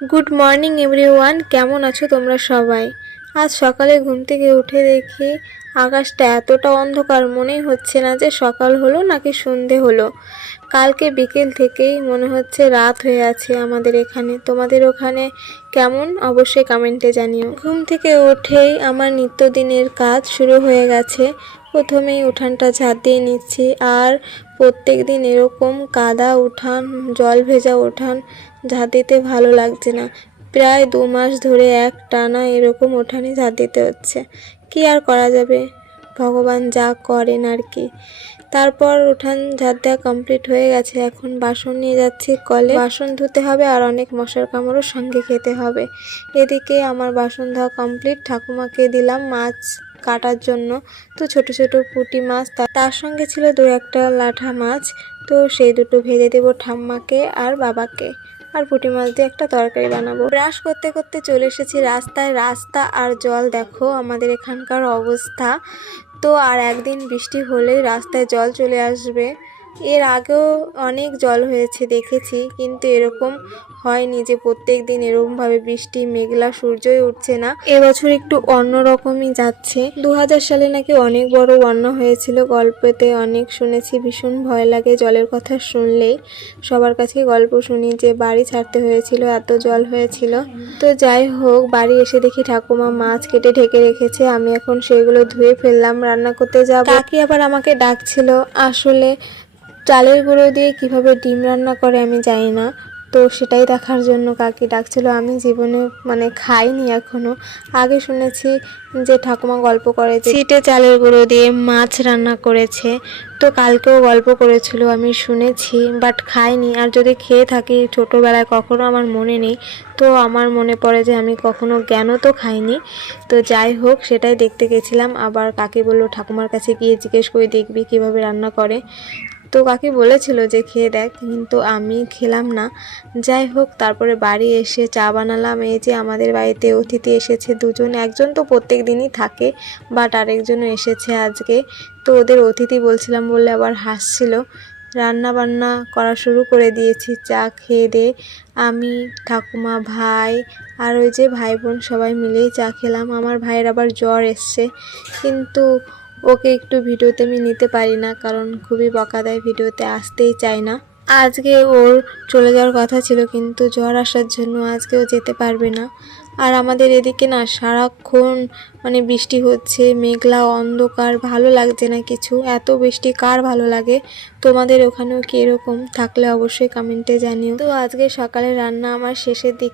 Good morning everyone, কেমন আছো তোমরা সবাই? আজ সকালে ঘুম থেকে উঠে দেখি আকাশটা এতটা অন্ধকার, মনেই হচ্ছে না যে সকাল হলো নাকি সন্ধে হলো। কালকে বিকেল থেকেই মনে হচ্ছে রাত হয়ে আছে আমাদের এখানে। তোমাদের ওখানে কেমন অবশ্যই কমেন্টে জানিও। ঘুম থেকে উঠেই আমার নিত্যদিনের কাজ শুরু হয়ে গেছে। প্রথমেই উঠানটা ঝাঁট দিয়ে নিচ্ছি, আর প্রত্যেক দিন এরকম কাদা উঠান, জল ভেজা উঠান ঝাঁট দিতে ভালো লাগছে না। প্রায় 2 মাস ধরে এক টানা এরকম উঠানে ঝাঁট দিতে হচ্ছে। কি আর করা যাবে, ভগবান যা করেন আর কি। তারপর উঠান ঝাঁট দেওয়া কমপ্লিট হয়ে গেছে। এখন বাসন নিয়ে যাচ্ছি কলে, বাসন ধুতে হবে আর অনেক মশার কামড়ও সঙ্গে খেতে হবে। এদিকে আমার বাসন ধোয়া কমপ্লিট। ঠাকুমাকে দিলাম মাছ কাটার জন্য। তো ছোট ছোট পুঁটি মাছ, তার সঙ্গে ছিল 2-1টা লাঠা মাছ। তো সেই দুটো ভেজে দেবো ঠাম্মাকে আর বাবাকে, আর পুঁটি মাছ দিয়ে একটা তরকারি বানাবো। ব্রাশ করতে করতে চলে এসেছি রাস্তায়। রাস্তা আর জল দেখো আমাদের এখানকার অবস্থা। তো আর একদিন বৃষ্টি হলেই রাস্তায় জল চলে আসবে। এর আগেও অনেক জল হয়েছে দেখেছি, কিন্তু এরকম হয়নি যে প্রত্যেক দিন এরকমভাবে বৃষ্টি, মেঘলা, সূর্যই উঠছে না। এবছর একটু অন্যরকমই যাচ্ছে। 2000 সালে নাকি অনেক বড় বন্যা হয়েছিল, গল্পতে অনেক শুনেছি। ভীষণ ভয় লাগে জলের কথা শুনলেই। সবার কাছে গল্প শুনি যে বাড়ি ছাড়তে হয়েছিল, এত জল হয়েছিল। তো যাই হোক, বাড়ি এসে দেখি ঠাকুমা মাছ কেটে ঢেকে রেখেছে। আমি এখন সেগুলো ধুয়ে ফেললাম, রান্না করতে যাব। কাকি আবার আমাকে ডাকছিল। আসলে চালের গুঁড়ো দিয়ে কিভাবে ডিম রান্না করে আমি জানি না, তো সেটাই দেখার জন্য কাকি ডাকছিল। আমি জীবনে খাইনি এখনো। আগে শুনেছি যে ঠাকুমা গল্প করে যে ছিটে চালের গুঁড়ো দিয়ে মাছ রান্না করেছে। তো কালকেও গল্প করেছিল, আমি শুনেছি, বাট খাইনি। আর যদি খেয়ে থাকি ছোটোবেলায় কখনো, আমার মনে নেই। তো আমার মনে পড়ে যে আমি কখনো জ্ঞানও তো খাইনি। তো যাই হোক, সেটাই দেখতে গেছিলাম। আবার কাকি বলল ঠাকুমার কাছে গিয়ে জিজ্ঞেস করে দেখবি কিভাবে রান্না করে। তো কাকি বলেছিল যে খেয়ে দেখ, কিন্তু আমি খেলাম না। যাই হোক, তারপরে বাড়ি এসে চা বানালাম। এই যে আমাদের বাড়িতে অতিথি এসেছে 2জন। একজন তো প্রত্যেক দিনই থাকে, বাট আরেকজনও এসেছে আজকে। তো ওদের অতিথি বলছিলাম বললে আবার হাসছিল। রান্না বান্না করা শুরু করে দিয়েছি। চা খেয়ে দিয়ে আমি, ঠাকুমা, ভাই আর ওই যে ভাই বোন সবাই মিলেই চা খেলাম। আমার ভাইয়ের আবার জ্বর এসছে, কিন্তু ওকে একটু ভিডিওতে আমি নিতে পারি না, কারণ খুবই বকা দেয়, ভিডিওতে আসতেই চায় না। আজকে ওর চলে যাওয়ার কথা ছিল, কিন্তু জ্বর আসার জন্য আজকেও যেতে পারবে না। আর আমাদের এদিকে না সারাক্ষণ বৃষ্টি হচ্ছে, মেঘলা, অন্ধকার, ভালো লাগছে না কিছু। এত বৃষ্টি কার ভালো লাগে? তোমাদের ওখানেও কি এরকম? থাকলে অবশ্যই কমেন্টে জানিও। তো আজকে সকালে রান্না আমার শেষের দিকে।